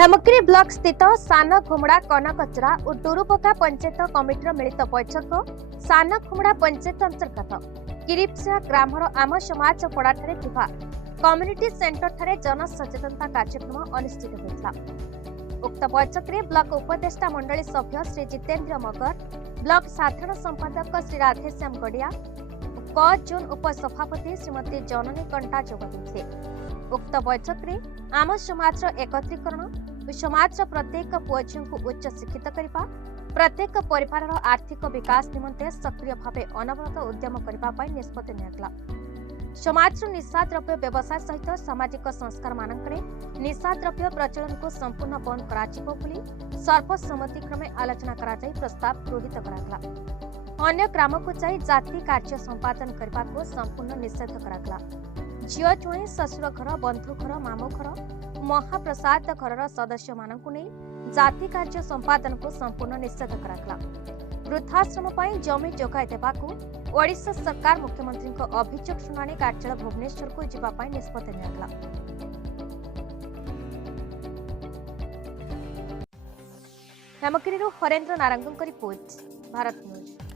Hemgiri block स्थित सान घुमड़ा कनकचरा और टुरुपका पंचायत कमिटर मिलित बैठक सान घुमड़ा पंचायत अंतर्गत किरिपसा ग्रामर आम समाज पड़ाठारे थिबा कम्युनिटी सेंटर ठारे जन सचेतनता कार्यक्रम अनुष्ठित होता। उक्त बैठक में ब्लॉक उपदेष्टा मंडली सभ्य श्री जितेंद्र मगर, ब्लॉक साधारण संपादक श्री राधेश्याम गड़िया, क जोन उपसभापति श्रीमती जननी कंटा जोग देते। उक्त बैठक में आम समाज एकत्रीकरण और समाज प्रत्येक पुओ झील को उच्च शिक्षित करने, प्रत्येक परिवार आर्थिक विकास निमंते सक्रिय भाव अनवरत उद्यम करने निष्पत्ति नियागला। समाज निशा द्रव्य व्यवसाय सहित सामाजिक संस्कार मानकरे निशा द्रव्य प्रचलन को संपूर्ण बंद कराजिबो बोली सर्वसम्मति क्रमे आलोचना कराई प्रस्ताव गृहीत करागला। अन्य ग्राम को जाई जाति कार्य संपादन करने को संपूर्ण निषेध करागला। झील जुणे ससुर घर, बंधु घर, मामू घर, महाप्रसाद घर सदस्य मानकु नहीं जाति कार्य संपादन को संपूर्ण निषेध करागला। वृद्धाश्रम पर जमी जोगाई देवाकू ओडिशा सरकार मुख्यमंत्री अभियोग शुणाणी कार्यालय भुवनेश्वर को जावाई निष्पत्ति नियागला। Hemgiri Harendra Narang report, Bharat news.